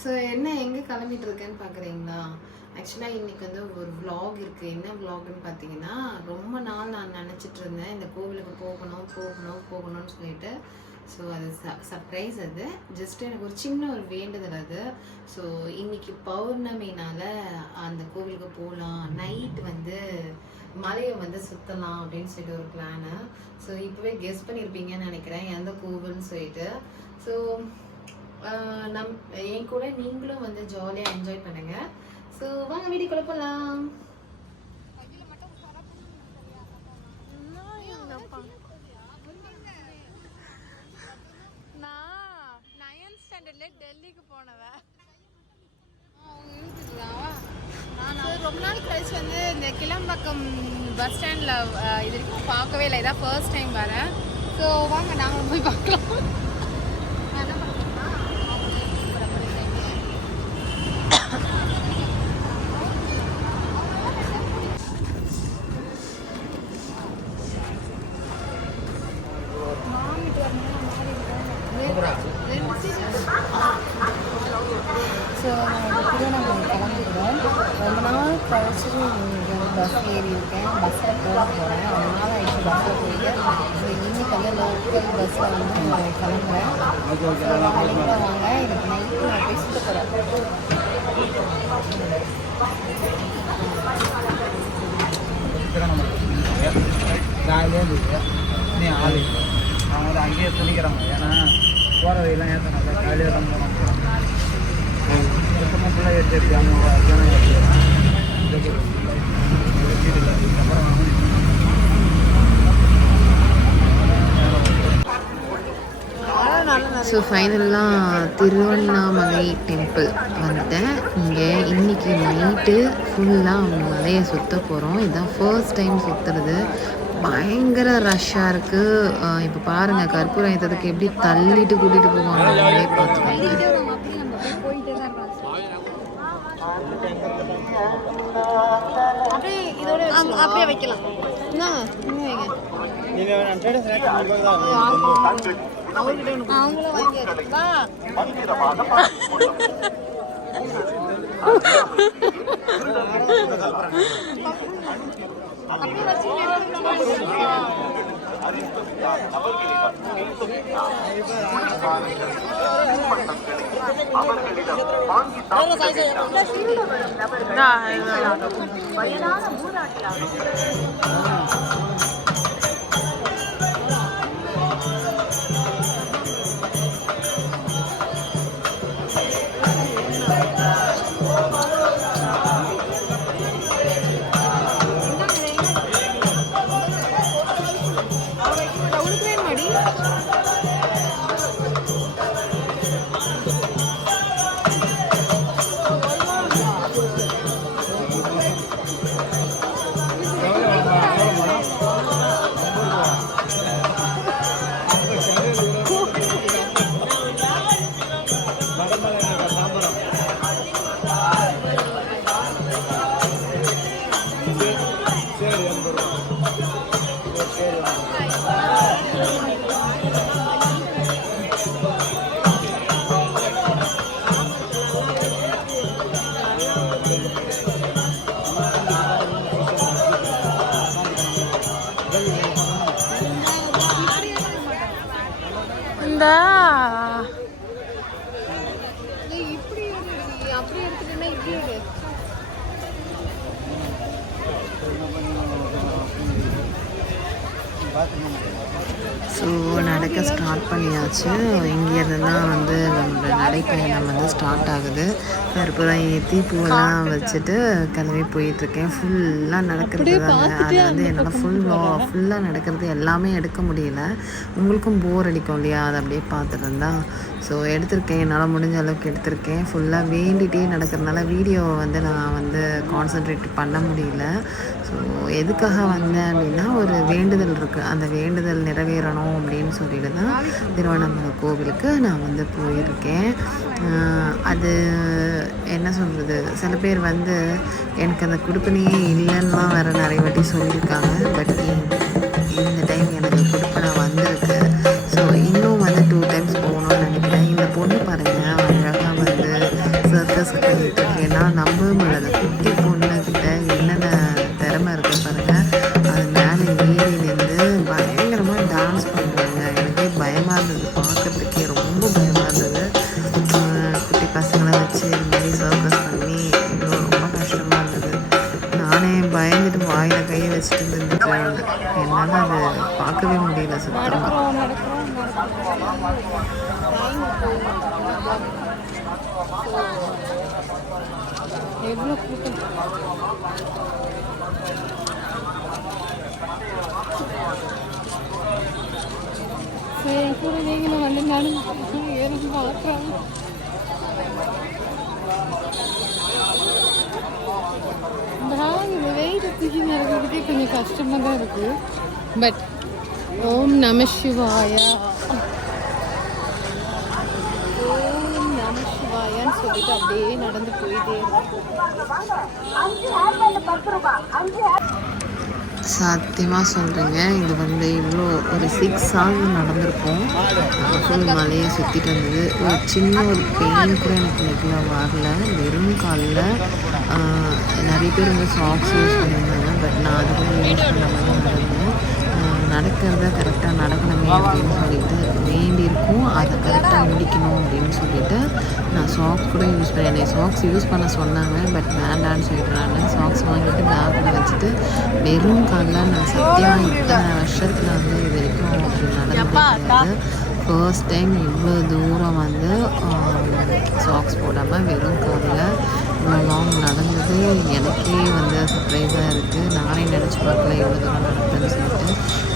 So என்ன எங்கே கிளம்பிட்டு இருக்கேன்னு பார்க்குறீங்களா? ஆக்சுவலாக இன்றைக்கி வந்து ஒரு விலாக் இருக்குது. என்ன விலாக்னு பார்த்தீங்கன்னா, ரொம்ப நாள் நான் நினச்சிட்டு இருந்தேன் இந்த கோவிலுக்கு போகணும்னு சொல்லிட்டு. ஸோ அது சர்ப்ரைஸ். அது ஜஸ்ட் எனக்கு ஒரு சின்ன ஒரு வேண்டுதல் அது. ஸோ இன்றைக்கி பௌர்ணமினால் அந்த கோவிலுக்கு போகலாம், நைட் வந்து மலையை வந்து சுற்றலாம் அப்படின்னு சொல்லிட்டு ஒரு பிளானு. ஸோ இப்போவே கெஸ் பண்ணியிருப்பீங்கன்னு நினைக்கிறேன் எந்த கோவில்னு சொல்லிட்டு. ஸோ என் கூட நீங்களும் வந்து ஜாலியாக என்ஜாய் பண்ணுங்க. ஸோ வாங்க வீடியோக்குள்ள போகலாம். நான் 9th ஸ்டாண்டர்ட்ல டெல்லிக்கு போனவன். ரொம்ப நாள் கழிச்சு வந்து இந்த கிளம்பாக்கம் பஸ் ஸ்டாண்டில் இது வரைக்கும் பார்க்கவே இல்லை. இதான் ஃபர்ஸ்ட் டைம் வரேன். ஸோ வாங்க நாங்களும் போய் பார்க்கலாம். ஸோ நான் திருவண்ணாமலை கிளம்பிடுவேன். ரொம்ப நாள் கழிச்சு பஸ் ஏறி இருக்கேன். பஸ்ஸில் போகிறேன். ரொம்ப நாள் ஆயிடுச்சு பஸ்ஸில் போயிட்டு. ஸோ இன்னைக்கு வந்து லோக்கல் பஸ்ஸில் வந்து கிளம்புறேன். கண்டிப்பாக வாங்க. எனக்கு நைட்டு நான் பேசிட்டு போகிறேன். நீ ஆளு அவங்க வந்து அங்கேயே துணிக்கிறாங்க. ஏன்னா போகிற வயெல்லாம் ஏற்றினாங்க. காலையில் தான் போனோம். சுத்தமாக ஃபுல்லாக ஏற்றி அவங்க ஸோ ஃபைனலாக திருவண்ணாமலை டெம்பிள் வந்துட்டேன். இங்கே இன்றைக்கி நைட்டு ஃபுல்லாக அவங்க மலையை சுற்ற போகிறோம். இதுதான் ஃபர்ஸ்ட் டைம் சுற்றுறது. பயங்கர ரஷ்ஷாக இருக்குது. இப்போ பாருங்கள், கற்பூரம் ஏற்றதுக்கு எப்படி தள்ளிட்டு கூட்டிகிட்டு போவாங்க அவங்களே பார்த்துக்கோங்க. அப்படியே வைக்கலாம். அவங்களும் வாங்கியாச்சு. இப்படி அப்படி எடுத்துட்டேன்னா இப்படி எடு. ஸோ நடக்க ஸ்டார்ட் பண்ணியாச்சு. இங்கேருந்து தான் வந்து நம்மளோட நடைப்பயணம் வந்து ஸ்டார்ட் ஆகுது. கற்பூரம் ஏற்றி பூவெல்லாம் வச்சுட்டு கிளம்பி போயிட்டுருக்கேன். ஃபுல்லாக நடக்கிறது தாங்க. அது வந்து என்னால் ஃபுல்லாக நடக்கிறது எல்லாமே எடுக்க முடியல. உங்களுக்கும் போர் அடிக்கும் இல்லையா? அதை அப்படியே பார்த்துட்டு இருந்தா. ஸோ எடுத்திருக்கேன், என்னால் முடிஞ்ச அளவுக்கு எடுத்திருக்கேன். ஃபுல்லாக வேண்டிகிட்டே நடக்கிறதுனால வீடியோவை வந்து நான் வந்து கான்சன்ட்ரேட் பண்ண முடியல. ஸோ எதுக்காக வந்தேன் அப்படின்னா, ஒரு வேண்டுதல் இருக்குது. அந்த வேண்டுதல் நிறைவேறணும் அப்படின்னு சொல்லிட்டு தான் திருவண்ணாமலை கோவிலுக்கு நான் வந்து போயிருக்கேன். அது என்ன சொல்கிறது, சில பேர் வந்து எனக்கு அந்த கொடுப்பனையே இல்லைன்னா வேறு நிறைய வாட்டி சொல்லியிருக்காங்க. பட் இந்த டைம் எனக்கு கொடுப்பனை வந்திருக்கு. ஸோ இன்னும் வந்து 2 டைம்ஸ் போகணும்னு நினைக்கிறேன். இந்த பொண்ணு பாருங்கள், அழகாக வந்து இல்லை சுத்தமாக. நடக்கிறோம் டைம் எவ்வளோ கூட்டம். சரி கூட நீங்களும் வந்து நடந்து ஏறி பார்க்குறாங்க. இந்த வெயிட் தூக்கி நடக்கிறதுக்கே கொஞ்சம் கஷ்டமாக தான் இருக்குது. பட் ஓம் நம சிவாயா, ஓம் நம சிவாயான்னு சொல்லிட்டு அப்படியே நடந்து போயிட்டே சத்தியமாக சொல்கிறேங்க, இது வந்து இவ்வளோ ஒரு 6 hours நடந்திருப்போம். ஃபுல் மலையை சுற்றிட்டு வந்தது. ஒரு சின்ன ஒரு பெயின் கூட எனக்கு லெக்கில் வரல. வெறும் காலில் நிறைய பேர் வந்து சாக்ஸ் யூஸ் பண்ணியிருந்தாங்க. பட் நான் அது கூட யூஸ் பண்ணாமல் நடந்தேன். நடக்கிறத கரெக்டாக நடக்கணுமே அப்படின்னு சொல்லிட்டு வேண்டியிருக்கும். அதை கரெக்டாக முடிக்கணும் அப்படின்னு சொல்லிட்டு நான் சாக்ஸ் கூட யூஸ் பண்ணேன். சாக்ஸ் யூஸ் பண்ண சொன்னாங்க, பட் வேண்டான்னு சொல்லிடுறாங்க. சாக்ஸ் வாங்கிட்டு பேக்கில் வச்சுட்டு வெறும் காலில் நான் சத்தியமாக இத்தனை வருஷத்தில் வந்து இது வரைக்கும் அப்படி நடந்தது. ஃபர்ஸ்ட் டைம் இவ்வளோ தூரம் வந்து சாக்ஸ் போடாமல் வெறும் காலில் இவ்வளோ லாங் நடந்தது. எனக்கே வந்து சர்ப்ரைஸாக இருக்குது. நானே நினச்சி பார்க்கல இவ்வளோ தூரம் நடப்பேன்னு சொல்லிட்டு.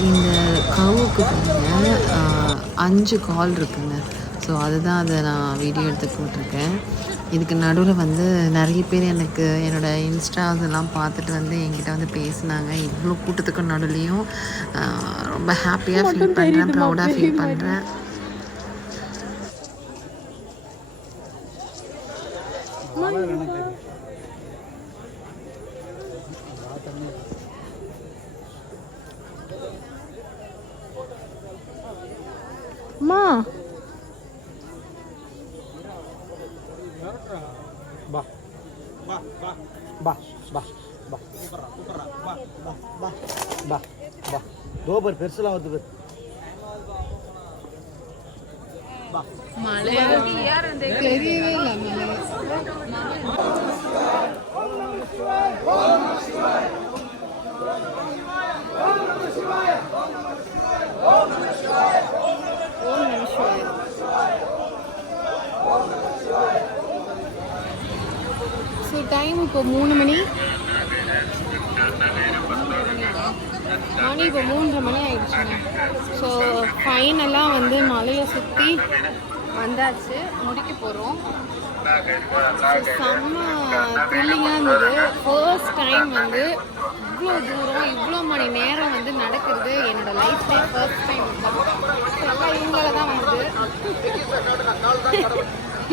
இந்த கவுக்கு பாருங்கள் 5 கால் இருக்குங்க. ஸோ அதுதான் அதை நான் வீடியோ எடுத்து போட்டிருக்கேன். இதுக்கு நடுவில் வந்து நிறைய பேர் எனக்கு என்னோடய இன்ஸ்டாஸ் எல்லாம் பார்த்துட்டு வந்து என்கிட்ட வந்து பேசினாங்க. இவ்வளோ கூட்டத்துக்கு நடுவுலையும் ரொம்ப ஹாப்பியாக ஃபீல் பண்ணுறேன், ப்ரௌடாக ஃபீல் பண்ணுறேன். அம்மா பா பா பா பா பா பா பா பா பா பா தோபர் பெருசுலாம் வந்து பேர் பா மலை தெரியவே இல்லை. ஸோ டைம் இப்போ 3 மணி. இப்போ 3:30 மணி ஆயிடுச்சுங்க. ஸோ ஃபைனலாக வந்து மலையை சுற்றி வந்தாச்சு, முடிக்க போகிறோம். செம்ம த்ரில்லிங்காக இருந்தது. ஃபர்ஸ்ட் டைம் வந்து இவ்வளோ தூரம் இவ்வளோ மணி நேரம் வந்து நடக்கிறது என்னோடய லைஃப்லேயே ஃபர்ஸ்ட் டைம் தான். எல்லாம் இவங்களால தான் வந்து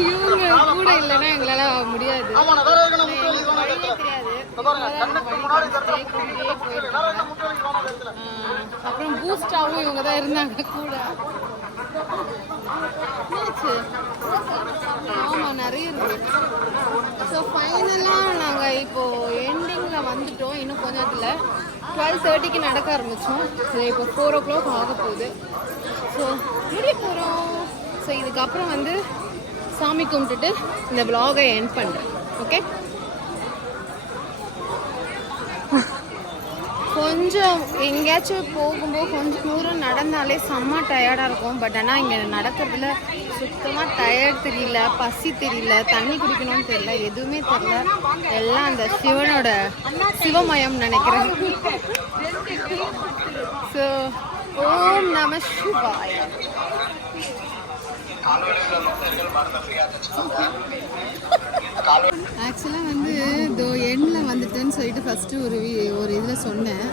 இவங்க கூட இல்லைன்னா எங்களால் முடியாது. வழியே தெரியாது. அப்புறம் பூஸ்டாவும் இவங்க தான் இருந்தாங்க கூட. ஆமாம், நிறைய இருக்கு. ஸோ ஃபைனலாக நாங்கள் இப்போது எண்டிங்கில் வந்துட்டோம். இன்னும் கொஞ்சத்தில் 12:30க்கு நடக்க ஆரம்பித்தோம். ஸோ இப்போ 4 o'clock ஆக போகுது. ஸோ முடிய போகிறோம். ஸோ இதுக்கப்புறம் வந்து சாமி கும்பிட்டுட்டு இந்த vlog-ஐ எண்ட் பண்ணுறேன். ஓகே, கொஞ்சம் எங்கேயாச்சும் போகும்போது கொஞ்சம் தூரம் நடந்தாலே செம்ம டயர்டாக இருக்கும். பட் ஆனால் இங்கே நடக்கிறதுல சுத்தமாக டயர்ட் தெரியல, பசி தெரியல, தண்ணி குடிக்கணும்னு தெரியல, எதுவுமே தெரியல. எல்லாம் அந்த சிவனோட சிவமயம் நினைக்கிறேன். ஸோ ஓம் நம சிவாய. ஆக்சுவலாக வந்து இதோ எண்ணில் வந்துட்டேன்னு சொல்லிட்டு ஃபஸ்ட்டு ஒரு இதில் சொன்னேன்.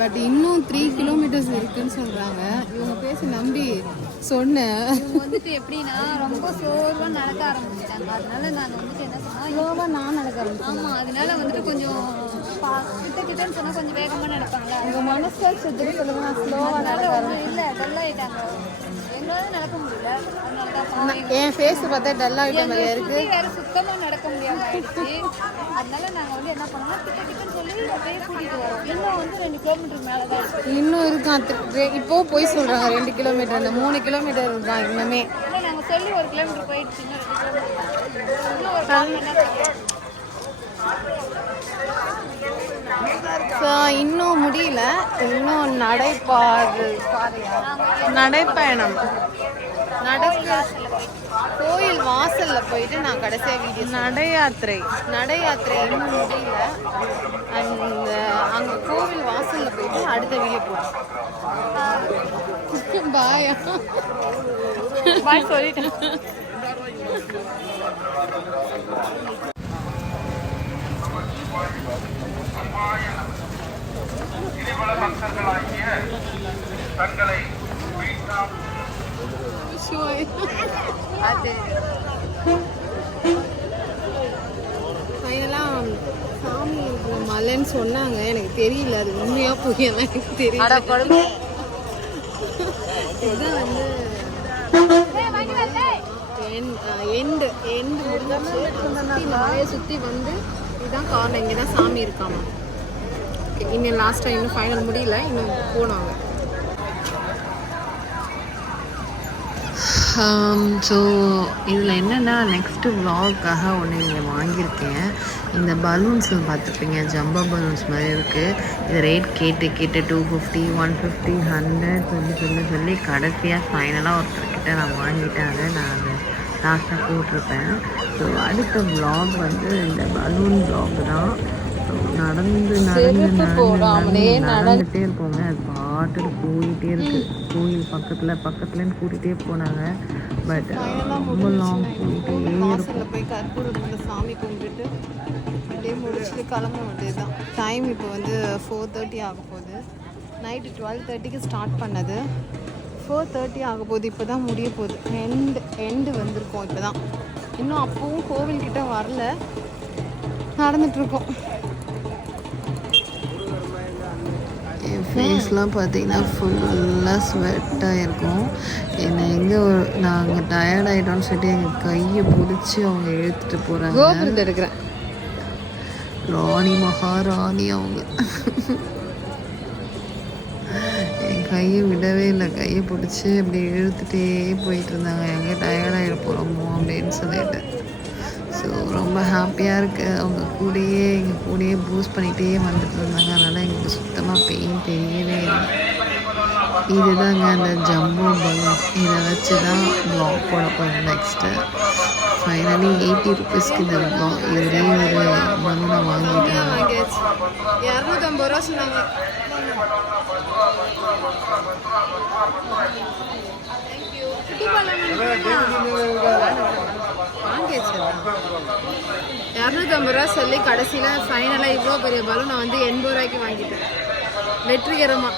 பட் இன்னும் 3 kilometers இருக்குன்னு சொல்கிறாங்க. இவங்க பேசி நம்பி சொன்னேன். வந்துட்டு எப்படின்னா ரொம்ப சோர்வாக நடக்க ஆரம்பிச்சிட்டாங்க. அதனால நாங்கள் வந்துட்டு என்ன சொன்னால் ஸ்லோவாக நான் நடக்க ஆரம்பிச்சேன். ஆமாம், அதனால வந்துட்டு கொஞ்சம் கிட்டன்னு சொன்னால் கொஞ்சம் வேகமாக நடப்பாங்களா. உங்கள் மனசாட்சி திருப்பி சொல்லுங்க. நான் ஸ்லோவாக நடக்க ஆரம்பிச்சேன். இல்லை டல் ஆகிட்டாங்க, எங்களால் நடக்க முடியல. அதனால தான் என் ஃபேஸ் பார்த்தா டல் ஆகிட்ட மாதிரியா இருக்குது. வேறு சுத்தமாக நடக்க முடியாமல் ஆயிடுச்சு. அதனால நாங்கள் வந்து என்ன பண்ணோம்னா கிட்டன்னு சொல்லி அப்படியே கூட்டிகிட்டு வரோம். இன்னும் வந்து 2 kilometer மேலே தான் இருக்குது. இன்னும் இருக்கான். இப்போ போய் சொல்கிறாங்க 2 kilometer. அந்த 3 kilometer தான் இன்னுமே. ஏன்னா நாங்கள் சொல்லி 1 kilometer போயிடுச்சு. இன்னும் 2 kilometer இன்னும் ஒரு 4 மணி நேரம். ஸோ இன்னும் முடியல, இன்னும் நடைப்பயணம் நடக்க கோயில் வாசல்ல போயிட்டு நான் கடைசியாக வீடியோ நடை யாத்திரை இன்னும் முடியல. அந்த அங்கே கோவில் வாசல்ல போயிட்டு அடுத்த வீடியோ போகிறோம். பாயா பாய் சொல்லிட்டேன். ஃபைனலாக சாமி இருக்கிற மலைன்னு சொன்னாங்க, எனக்கு தெரியல அது உண்மையாக புரியல, எனக்கு தெரியல. இதுதான் வந்து எண்டு மலையை சுற்றி வந்து இதுதான் காரணம். இங்கே தான் சாமி இருக்காமா. இன்னும் லாஸ்ட்டாக இன்னும் ஃபைனல் முடியல, இன்னும் போனாங்க. ஸோ இதில் என்னென்னா நெக்ஸ்ட்டு விலாக்காக ஒன்று இங்கே வாங்கியிருக்கேன். இந்த பலூன்ஸ் பார்த்துருப்பீங்க, ஜம்போ பலூன்ஸ் மாதிரி இருக்குது. இது ரேட் கேட்டு 250, 150, 100 சொல்லி கடைசியாக ஃபைனலாக ஒருத்தர்கிட்ட நான் வாங்கிட்டாங்க. நான் அதை லாஸ்ட்டாக போட்டிருப்பேன். ஸோ அடுத்த விலாக் வந்து இந்த பலூன் விலாக் தான். நடந்துகிட்டே இருப்போங்க. அது பாட்டுக்கு போயிட்டே இருக்கு. கோயில் பக்கத்துலன்னு கூட்டிகிட்டே போனாங்க. பட் ரொம்ப லாங் போயிட்டே இருக்கும். போய் கற்பூரத்தில் சாமி கும்பிட்டுட்டு அப்படியே முடிச்சுட்டு கிளம்ப வேண்டியது தான். டைம் இப்போ வந்து 4:30 ஆக போகுது. நைட்டு 12:30க்கு ஸ்டார்ட் பண்ணது, 4:30 ஆக போகுது. இப்போ தான் முடிய போகுது. எண்டு வந்திருக்கோம் இப்போ தான். இன்னும் அப்பவும் கோவில்கிட்ட வரல, நடந்துட்டுருக்கோம். என் ஃபேஸ்லாம் பார்த்தீங்கன்னா ஃபுல்லாக ஸ்வெட்டாக இருக்கும். என்னை நாங்கள் டயர்ட் ஆகிட்டோன்னு சொல்லிட்டு எங்கள் கையை பிடிச்சி அவங்க இழுத்துட்டு போகிறாங்க. கோபுரத்தை எடுக்கிறேன். ராணி மகாராணி அவங்க என் கையை விடவே இல்லை. கையை பிடிச்சி அப்படி இழுத்துட்டே போயிட்டு இருந்தாங்க. எங்கே டயர்டாகிட போகிறோமோ அப்படின்னு சொல்லிட்டு. ஸோ ரொம்ப ஹாப்பியாக இருக்குது. அவங்க எங்கள் கூடயே பூஸ்ட் பண்ணிகிட்டே வந்துட்டு இருந்தாங்க. அதனால் எங்களுக்கு சுத்தமாக பெயின் தெரியவே இல்லை. இதுதாங்க அந்த ஜம்போ பலூன். இதை வச்சு தான் ப்ளாக் போட போகிறேன் நெக்ஸ்ட்டு. ஃபைனலி 80 ருபீஸ்க்கு இந்த இதுலேயே ஒரு பலூனை வாங்கிட்டேன். 250 ரூபா சொன்னாங்க. வாங்கியாச்சு. 250 ரூபா சொல்லி கடைசியில் ஃபைனலாக இவ்வளோ பெரிய பலூன் நான் வந்து 80 ரூபாய்க்கு வாங்கிட்டேன். வெற்றிகரமாக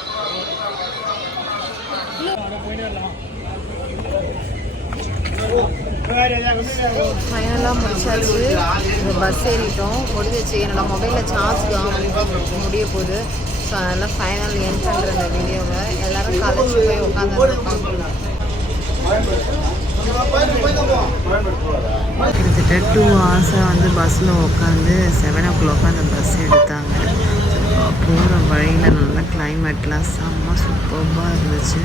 ஃபைனலாக முடிச்சாச்சு. இந்த பஸ் ஏறிட்டோம், முடிஞ்சிச்சு. என்னோடய மொபைலில் சார்ஜ் முடிய போகுது. ஸோ அதனால் ஃபைனல் என் பண்ணுற இந்த வீடியோவை எல்லோரும் காலேஜ் போய் உட்காந்து கிட்டத்தட்ட 2 hours வந்து பஸ்ஸில் உட்காந்து 7 o'clock அந்த பஸ் எடுத்தாங்க. போகிற வழியில் நல்ல கிளைமேட்லாம் செம்ம சூப்பராக இருந்துச்சு.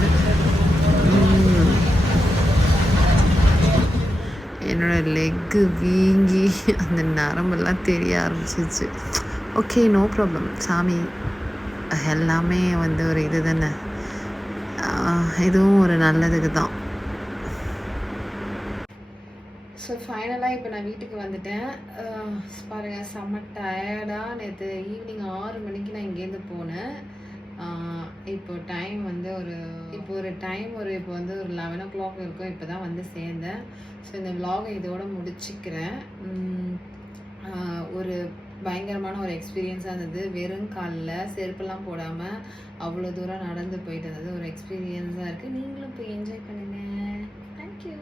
என்னோடய லெக்கு வீங்கி அந்த நரம்பெல்லாம் தெரிய ஆரம்பிச்சிச்சு. Okay, no problem. சாமி எல்லாமே வந்து ஒரு இது தானே, இதுவும் ஒரு நல்லதுக்கு தான். ஸோ ஃபைனலாக இப்போ நான் வீட்டுக்கு வந்துட்டேன். பாருங்கள், செம்ம டயர்டாக. நேற்று ஈவினிங் 6 மணிக்கு நான் இங்கேருந்து போனேன். இப்போ டைம் வந்து இப்போ ஒரு 11 o'clock இருக்கும். இப்போ தான் வந்து சேர்ந்தேன். ஸோ இந்த vlog-ஐ இதோட முடிச்சுக்கிறேன். ஒரு பயங்கரமான ஒரு எக்ஸ்பீரியன்ஸாக இருந்தது. வெறும் காலில் செருப்பெல்லாம் போடாமல் அவ்வளோ தூரம் நடந்து போயிட்டு இருந்தது. ஒரு எக்ஸ்பீரியன்ஸாக இருக்குது. நீங்களும் போய் என்ஜாய் பண்ணுங்கள். தேங்க்யூ.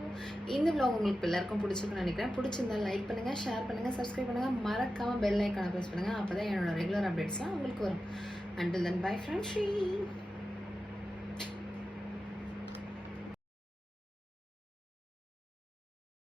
இந்த vlog உங்களுக்கு எல்லாருக்கும் பிடிச்சிருக்குன்னு நினைக்கிறேன். பிடிச்சிருந்தா லைக் பண்ணுங்கள், ஷேர் பண்ணுங்கள், சப்ஸ்கிரைப் பண்ணுங்கள். மறக்காமல் பெல் ஐக்கானை ப்ரெஸ் பண்ணுங்கள். அப்போ தான் என்னோட ரெகுலர் அப்டேட்ஸ்லாம் உங்களுக்கு வரும். Until then, bye from Shri.